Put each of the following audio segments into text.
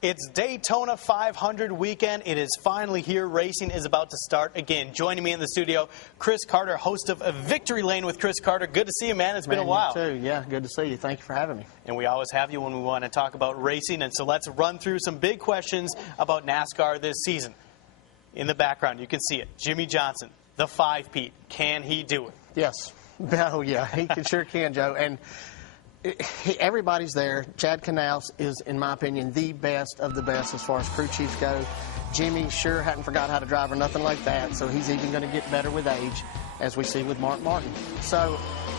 It's Daytona 500 weekend. It is finally here. Racing is about to start again. Joining me in the studio, Chris Carter, host of Victory Lane with Chris Carter. Good to see you, man. It's been a while. You too. Yeah, good to see you. Thank you for having me. And we always have you when we want to talk about racing. And so let's run through some big questions about NASCAR this season. In the background, you can see it. Jimmie Johnson, the 5-Pete. Can he do it? Yes. Oh, yeah. He sure can, Joe. And everybody's there. Chad Knaus is, in my opinion, the best of the best as far as crew chiefs go. Jimmy sure hadn't forgot how to drive or nothing like that, so he's even going to get better with age, as we see with Mark Martin. So,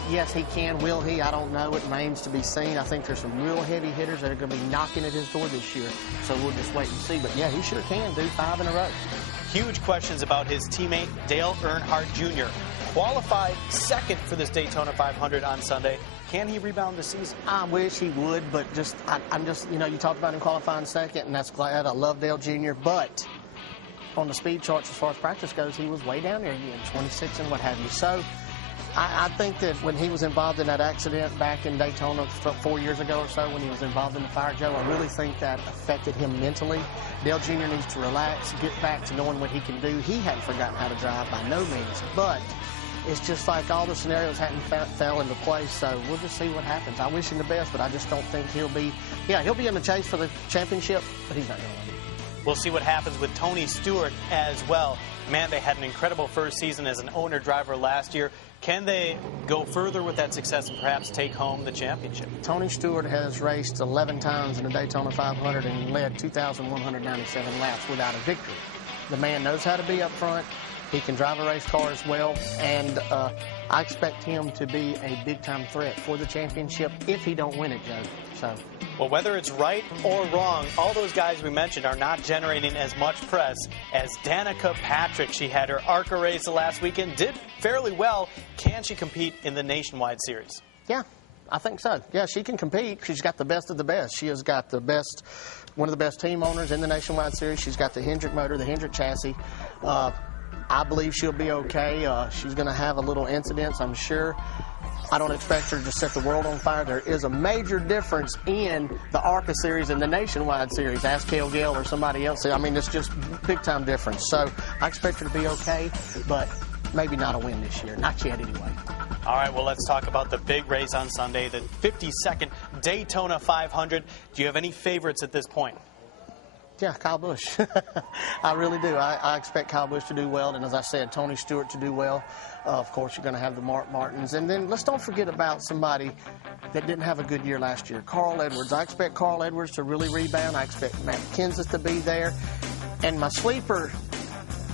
yes, he can. Will he? I don't know. It remains to be seen. I think there's some real heavy hitters that are going to be knocking at his door this year, so we'll just wait and see. But, yeah, he sure can do 5 in a row. Huge questions about his teammate, Dale Earnhardt Jr. Qualified second for this Daytona 500 on Sunday. Can he rebound this season? I wish he would, but I'm just, you know, you talked about him qualifying second, and that's glad. I love Dale Jr., but on the speed charts as far as practice goes, he was way down there again, 26 and what have you. So I think that when he was involved in that accident back in Daytona 4 years ago or so, when he was involved in the fire, Joe, I really think that affected him mentally. Dale Jr. needs to relax, get back to knowing what he can do. He hadn't forgotten how to drive by no means, but it's just like all the scenarios hadn't fell into place, so we'll just see what happens. I wish him the best, but I just don't think he'll be in the chase for the championship, but he's not going to win it. We'll see what happens with Tony Stewart as well. Man, they had an incredible first season as an owner-driver last year. Can they go further with that success and perhaps take home the championship? Tony Stewart has raced 11 times in the Daytona 500 and led 2,197 laps without a victory. The man knows how to be up front. He can drive a race car as well, and I expect him to be a big-time threat for the championship if he don't win it, Joe. So, well, whether it's right or wrong, all those guys we mentioned are not generating as much press as Danica Patrick. She had her ARCA race the last weekend, did fairly well. Can she compete in the Nationwide Series? Yeah, I think so. Yeah, she can compete. She's got the best of the best. She has got the best, one of the best team owners in the Nationwide Series. She's got the Hendrick motor, the Hendrick chassis. I believe she'll be okay. She's going to have a little incidents, I'm sure. I don't expect her to set the world on fire. There is a major difference in the ARCA series and the Nationwide series. Ask Cale Gale or somebody else. I mean, it's just big-time difference. So I expect her to be okay, but maybe not a win this year. Not yet, anyway. All right, well, let's talk about the big race on Sunday, the 52nd Daytona 500. Do you have any favorites at this point? Yeah, Kyle Busch. I really do. I expect Kyle Busch to do well, and as I said, Tony Stewart to do well. Of course, you're going to have the Mark Martins. And then let's don't forget about somebody that didn't have a good year last year, Carl Edwards. I expect Carl Edwards to really rebound. I expect Matt Kenseth to be there. And my sleeper,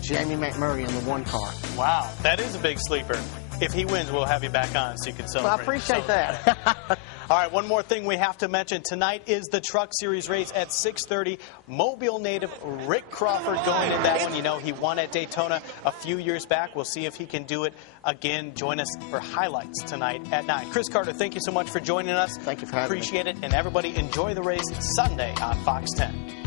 Jamie McMurray in the 1 car. Wow, that is a big sleeper. If he wins, we'll have you back on so you can celebrate. Well, I appreciate that. All right, one more thing we have to mention. Tonight is the Truck Series race at 6:30. Mobile native Rick Crawford going in that one. You know, he won at Daytona a few years back. We'll see if he can do it again. Join us for highlights tonight at 9. Chris Carter, thank you so much for joining us. Thank you for having me. Appreciate it. And everybody enjoy the race Sunday on Fox 10.